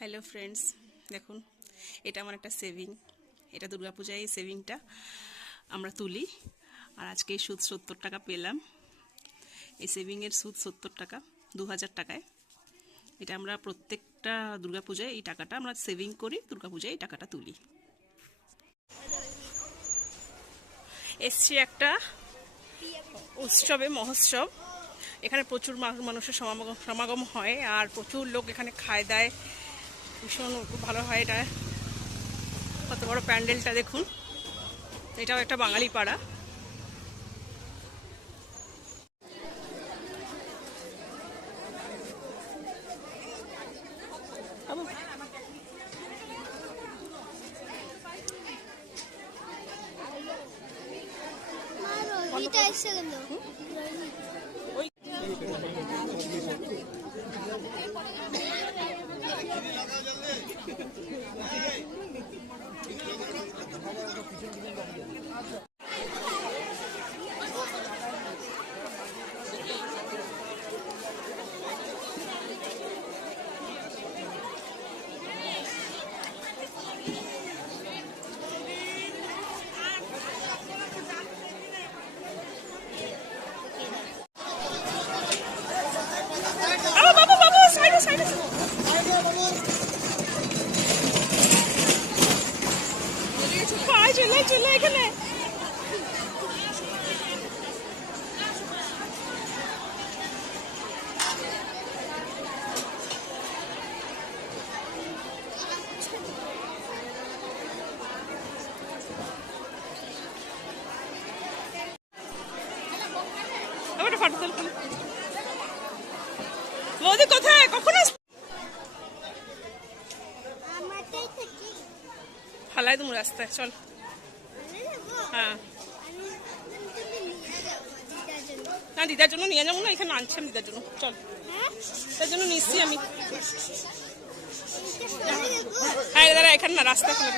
Hello friends দেখুন, এটা আমার একটা সেভিং এটা দুর্গাপূজায় এই সেভিংটা আমরা তুলি। আর আজকে এই সুদ সত্তর টাকা পেলাম। এই সেভিংয়ের সুদ সত্তর টাকা দু হাজার টাকায়। এটা আমরা প্রত্যেকটা দুর্গাপূজায় এই টাকাটা আমরা সেভিং করি, দুর্গাপূজায় এই টাকাটা তুলি। এসছি একটা উৎসবে, মহোৎসব। এখানে প্রচুর মানুষের সমাগম সমাগম হয়। আর প্রচুর লোক এখানে খায় দায় ভীষণ খুব ভালো হয় এটা। কত বড় প্যান্ডেলটা দেখুন। এটাও একটা বাঙালি পাড়া। রোহিত এসে গেল। চলে চলে এখানে। বৌদি কোথায়? কখন ফালাই তুমি রাস্তায় চল। হ্যাঁ। দিদার না দিদার জন্য নিয়ে যাব না এখানে আনছি আমি দিদার জন্য। চল। দিদার তার জন্য নিচ্ছি আমি। সরে হ্যাঁ দাদা এখানে না রাস্তা খুলে